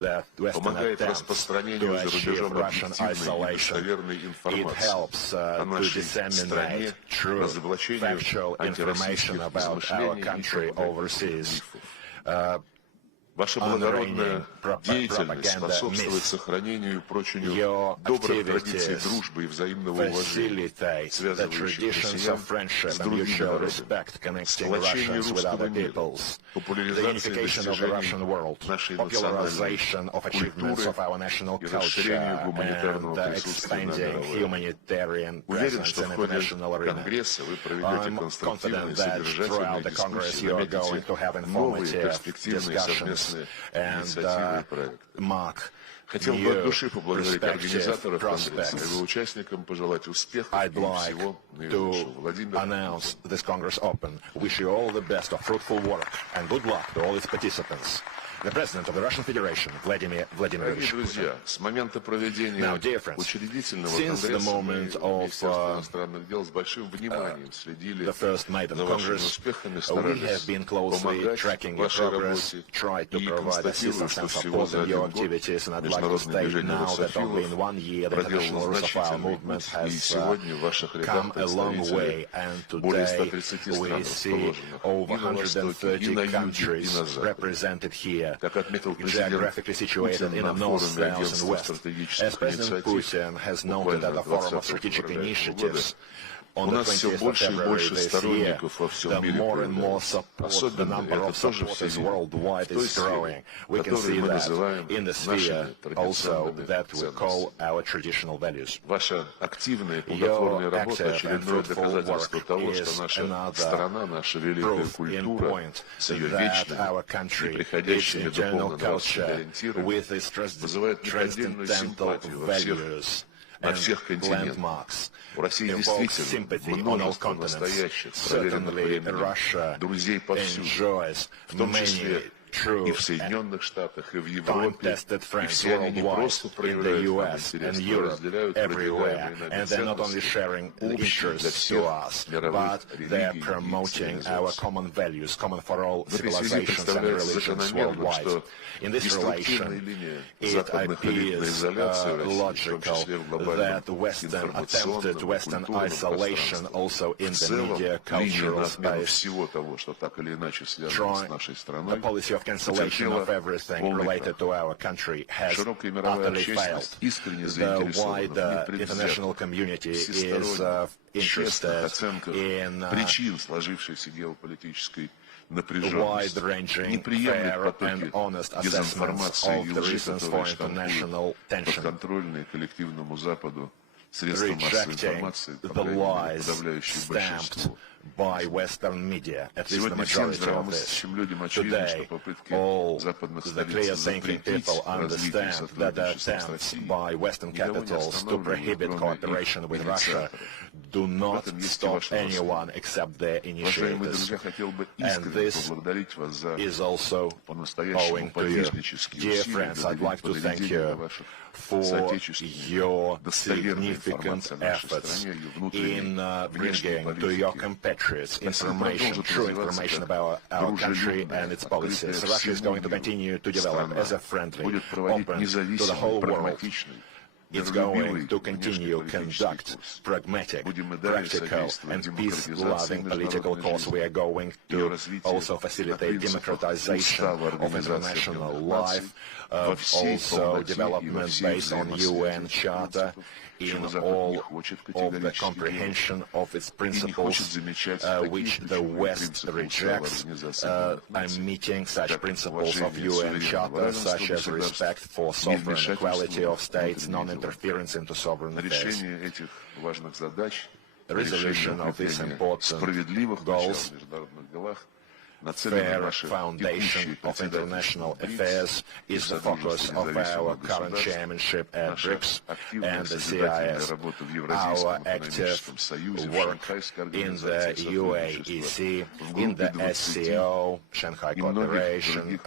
that Western attempts to achieve Russian isolation. It helps to disseminate true, factual information about our country overseas. Ваша благородная деятельность способствует сохранению и прочению добрых традиций дружбы и взаимного уважения, связывающих россиян с другими народами, сплочению русского мира, популяризации достижений нашей национальной культуры и расширению гуманитарного присутствия на мировой. Уверен, что в ходе Конгресса вы проведете конструктивные и содержательные дискуссии, наметите новые перспективные совместные инициативы и проекты. Хотел бы от души поблагодарить организаторов Конгресса и его участникам пожелать успехов и всего наилучшего. Владимир. The President of the Russian Federation, Vladimir Vladimirovich Putin. Now, dear friends, since the moment of the first Maidan Congress, we have been closely tracking your progress, tried to provide assistance and support in your activities, and I'd like to state now that only in 1 year the international Russophile movement has come a long way, and today we see over 130 countries represented here, geographically situated in the north, south and west. As President Putin has noted at the Forum of Strategic Initiatives on the 20th of February this year, the more and more support, the number of supporters worldwide is growing. We can see that in the sphere also that we call our traditional values. Your active and fruitful work is another proof in point that our country, its internal culture, with its transcendental values and landmarks, evokes sympathy on all continents. Certainly, Russia enjoys many true time-tested friends worldwide, in the US and Europe, everywhere, and they're not only sharing interests to us, but they're promoting our common values, common for all civilizations and religions worldwide. In this relation, it appears logical that attempted Western isolation also in the media cultural space, the policy of cancellation of everything related to our country has utterly failed. The wider international community is interested in wide-ranging, fair and honest assessments of the reasons for international tension, rejecting the lies stamped by Western media, at least the majority of this. Today, all the clear-thinking people understand that the attempts by Western capitals to prohibit cooperation with Russia do not stop anyone except their initiators. And this is also owing to you. Dear friends, I'd like to thank you for your significant efforts in bringing to your compatriots information, true information about our country and its policies. Russia is going to continue to develop as a friendly, open to the whole world. It's going to continue conduct pragmatic, practical and peace-loving political course. We are going to also facilitate democratization of international life, also development based on UN Charter in all of the comprehension of its principles, which the West rejects. I'm meeting such principles of UN Charter, such as respect for sovereign equality of states, non-interference into sovereign affairs. The resolution of these important goals, fair foundation of international affairs, is the focus of our current chairmanship at BRICS and the CIS. Our active work in the UAEC, in the SCO, Shanghai Cooperation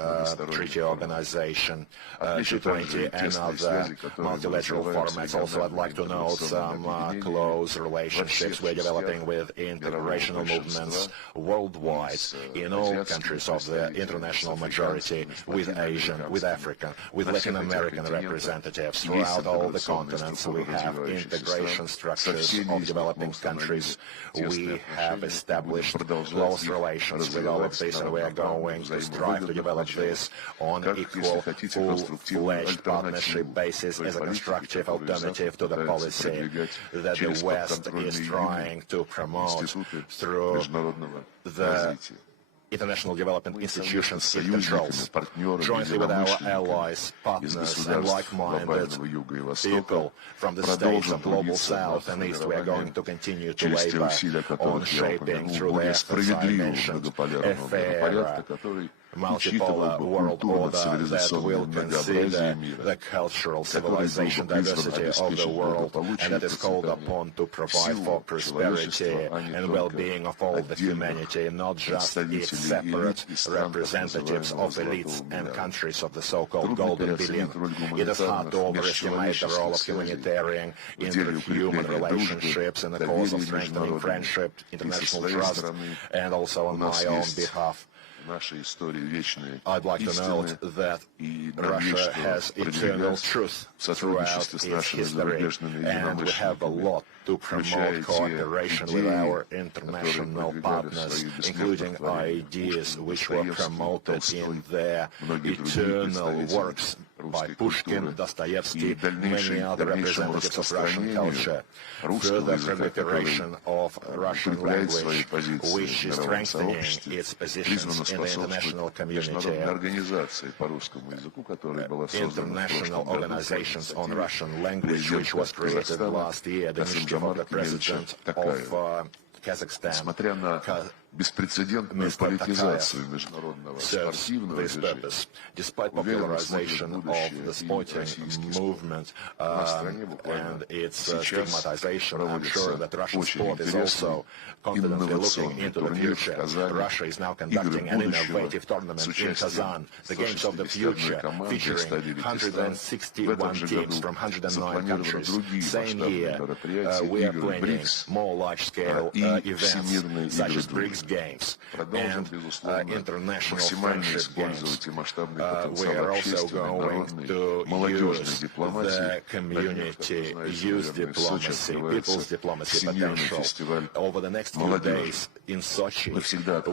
Treaty Organization, G20 and other multilateral formats. Also, I'd like to note some close relationships we're developing with international movements worldwide in all countries of the international majority, with Asian, with African, with Latin American representatives. Throughout all the continents, we have integration structures of developing countries. We have established close relations with all of this, and we are going to strive to develop this on equal, full-fledged partnership basis as a constructive alternative to the policy that the West is trying to promote through the international development institutions it controls. Jointly with our allies, partners, and like-minded people from the states of Global South and East, we are going to continue to labor on shaping, through the efforts I mentioned, a fairer, multipolar world order that will consider the cultural civilization diversity of the world, and that is called upon to provide for prosperity and well-being of all the humanity, not just its separate representatives of elites and countries of the so-called Golden Billion. It is hard to overestimate the role of humanitarian inter-human relationships in the cause of strengthening friendship, international trust, and also on my own behalf, I'd like to note that Russia has eternal truth throughout its history, and we have a lot to promote cooperation with our international partners, including ideas which were promoted in their eternal works by Pushkin, Dostoevsky, many other representatives of Russian culture. Further proliferation of Russian language, which is strengthening its positions in the international community. International organizations on Russian language, which was created last year, the initiative of the President of Kazakhstan, беспрецедентную политизацию международного спортивного движения. Despite popularization of the sporting movement and its stigmatization, I'm sure that Russian sport is also confidently looking into the future. Russia is now conducting an innovative tournament in Kazan, the Games of the Future, featuring 161 teams from 109 countries. Same year, we are planning more large-scale events, such as BRICS Games and international friendship games. We are also going to use the community youth diplomacy, people's diplomacy potential. Over the next few days in Sochi,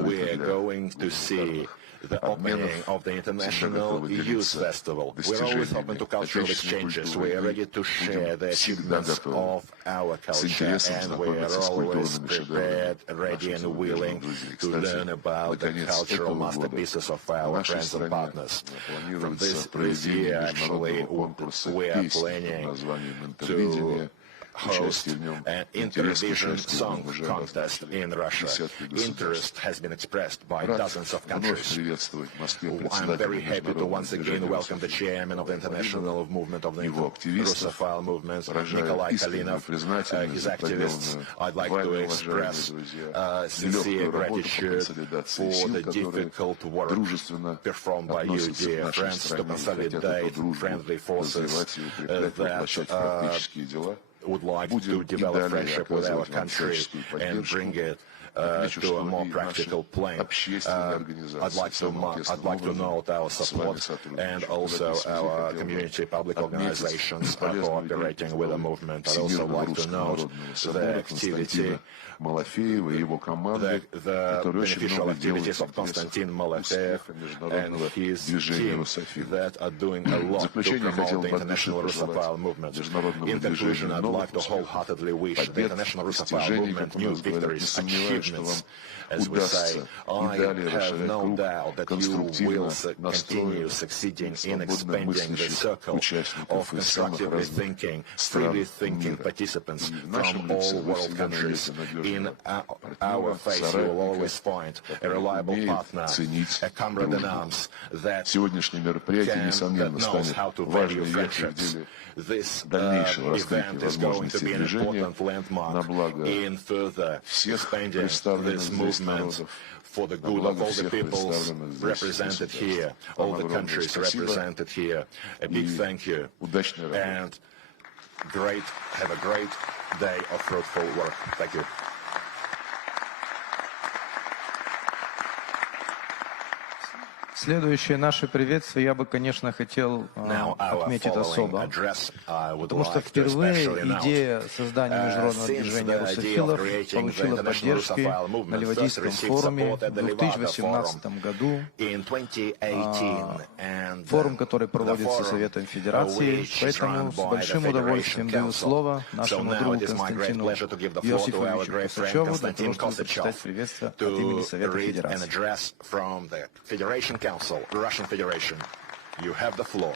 we are going to see the opening of the International Youth Festival. We're always open to cultural exchanges. We are ready to share the achievements of our culture, and we are always prepared, ready and willing to learn about the cultural masterpieces of our friends and partners. From this year, actually, we are planning to host an Intervision Song Contest in Russia. Interest has been expressed by dozens of countries. I'm very happy to once again welcome the chairman of the International Movement of the Russophile movement, Nikolai Kalinov, his activists. I'd like to express sincere gratitude for the difficult work performed by you, dear friends, to consolidate friendly forces that would like to develop friendship with our country and bring it to a more practical plane. I'd like to note our support, and also our community public organizations are cooperating with the movement. I'd also like to note the activity, the beneficial activities of Konstantin Malafeev and his team that are doing a lot to promote the international Russophile movement. In conclusion, I'd like to wholeheartedly wish the international Russophile movement new victories, achievements, as we say. I have no doubt that you will continue succeeding in expanding the circle of constructively thinking, freely thinking participants from all world countries. In our face, you will always find a reliable partner, a comrade in arms that knows how to value friendships. This event is going to be an important landmark in further expanding this movement for the good of all the peoples represented here, all the countries represented here. A big thank you, and have a great day of fruitful work. Thank you. Следующее наше приветствие я бы, конечно, хотел отметить особо, потому что впервые идея создания международного движения русофилов получила поддержки на Ливадийском форуме в 2018 году, форум, который проводится Советом Федерации, поэтому с большим удовольствием даю слово нашему другу Константину Иосифовичу Косачеву для того, чтобы прочитать приветствие от имени Совета Федерации. Council, the Russian Federation. You have the floor.